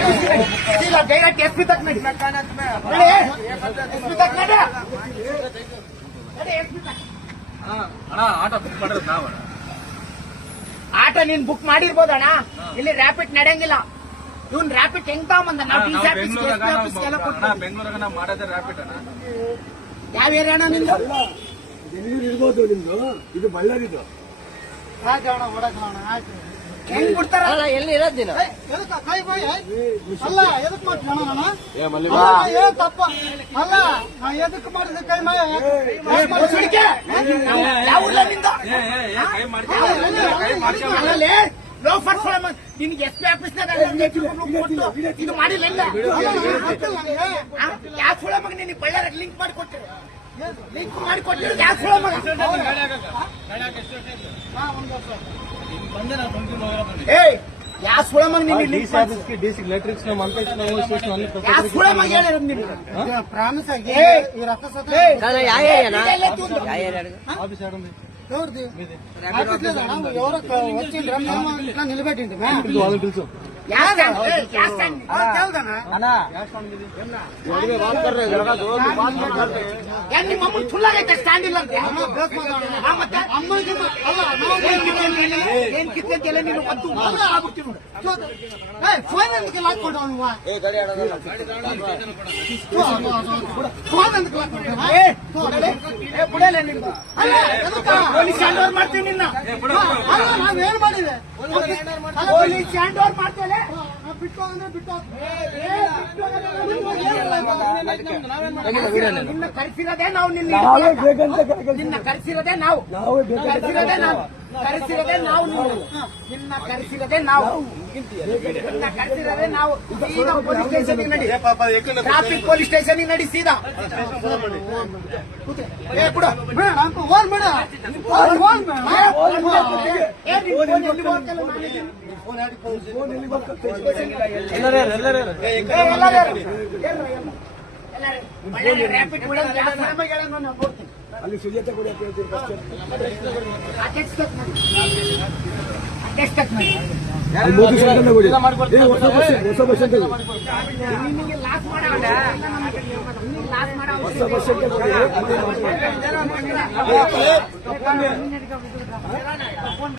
Direct SP ತಕ್ಕ ನಡಿ SP ತಕ್ಕ ನಡಿ ಆಟೋ ಬುಕ್ ಮಾಡಿರೋದು ನಾವು ಆಟೋ ನೀನ್ ಬುಕ್ ಮಾಡಿರ್ಬೋದಣ್ಣ. ಇಲ್ಲಿ ರ್ಯಾಪಿಡ್ ನಡೆಯಂಗಿಲ್ಲ. ಇವ್ನ್ ರ್ಯಾಪಿಡ್ ಹೆಂಗ್ ತಗೊಂಬಂದ? ನಾವು ಡಿ ಸಿ ಬೆಂಗಳೂರಾಗ ನಾವು ಮಾಡೋದೇ ರ್ಯಾಪಿಡ್ ಅಣ್ಣ. ಯಾವ ಏರಿಯಾ ಅಣ್ಣ ನಿಂದು? ಬೆಂಗಳೂರು ಇರ್ಬೋದು ನಿಮ್ದು, ಇದು ಬಳ್ಳಾರಿದು. ಹೆಂಗ್ ಬಿಡ್ತಾರ? ಎಲ್ಲಿ ಇರೋದ್ ನೀನು? ಅಲ್ಲ ಎದಕ್ ಮಾಡ್ತೀನ ಏನ್ ತಪ್ಪ ಅಲ್ಲ ನಾ ಎದಕ್ ಮಾಡಿದ ಕೈ ಮೈ ಯಾವ ಊರ್ಲ ನಿಂದು? ಲೋಫರ್ಸ್ ನಿನ್ಗೆ ಎಸ್ ಪಿ ಆಫೀಸ್ನಾಗ ಇದು ಮಾಡಿಲ್ಲ. ಯಾವ ಸುಳ ಮಗ ನಿನಗೆ ಬಳ್ಳಾರಿಗೆ ಲಿಂಕ್ ಮಾಡಿಕೊಟ್ಟಿರು? ಲಿಂಕ್ ಮಾಡಿಕೊಟ್ಟಿರು ಯಾವ ಸುಳ ಮಗ? ಯಾವ ಸುಳ ಮಗ ನಿನಗೆ ಲಿಂಕ್ ಲೆಟ್ರಿಕ್ಸ್ ಯಾವ ಸುಳ ಮಗ ಹೇಳಿರೋದು ನಿನಗೆ? ಪ್ರಾಮಿಸ್ ಆಗಿ ಈ ರೊಕ್ಕ ಸತ ಯಾವ ಏರಿಯಾನ? ಯಾವ ಏರಿಯಾ? ನೋಡ್ದಿ ఎవరో వచ్చిండ్రా ఇట్లా నిలబెట్టిండు ನಿಮ್ಮ ಅಮ್ಮನ್ ಫುಲ್ಲಾಗೈತೆ ಸ್ಟ್ಯಾಂಡ್ ಇಲ್ಲ ಅಂತ ಏನ್ ಕಿತ್ತಂತೆಲ್ಲ ನೀನು ಮತ್ತು ಆಗ್ಬಿಡ್ತೀನಿ ನೋಡು. ಫೋನ್ ఎందుకు లాక్కోడు నువ్వు ఫోన్ ఎందుకు లాక్కోడు ಬಿಡಲ್ಲ ನಿಮ್ದು ಪೊಲೀಸ್ ಹ್ಯಾಂಡ್ ಓವರ್ ಮಾಡ್ತೀವಿ ನಿನ್ನ. ನಾವೇನ್ ಮಾಡಿದೆ ಪೊಲೀಸ್ ಹ್ಯಾಂಡ್ ಓವರ್ ಮಾಡ್ತೇವೆ. ಬಿಟ್ಟು ಅಂದ್ರೆ ಬಿಟ್ಟು ನಿನ್ನ ಕರೆಸಿರೋದೇ ನಾವು ನಿನ್ನ ಕರೆಸಿರೋದೇ ನಾವು ಕರೆಸಿರೋದೇ ನಾವು ನಿನ್ನ ಕರೆಸಿರೋದೇ ನಾವು ಸೀದಾ ಪೊಲೀಸ್ ಸ್ಟೇಷನ್ಗೆ ನಡಿ. ಟ್ರಾಫಿಕ್ ಪೊಲೀಸ್ ಸ್ಟೇಷನ್ಗೆ ನಡಿ ಸೀದಾ. ಬಿಡು ಫೋನ್ ಬಿಡ ರ್ಯಾಪಿಡ್ ನೋಡ್ತೀನಿ. ಅಲ್ಲಿ ಸುಜಾತ ಕೂಡ ಹೊಸ ಬಸ್ ಸ್ಟ್ಯಾಂಡ್ ನಿಮಗೆ ಲಾಸ್ ಮಾಡೋ ಹೊಸ ಬಸ್ ಸ್ಟ್ಯಾಂಡ್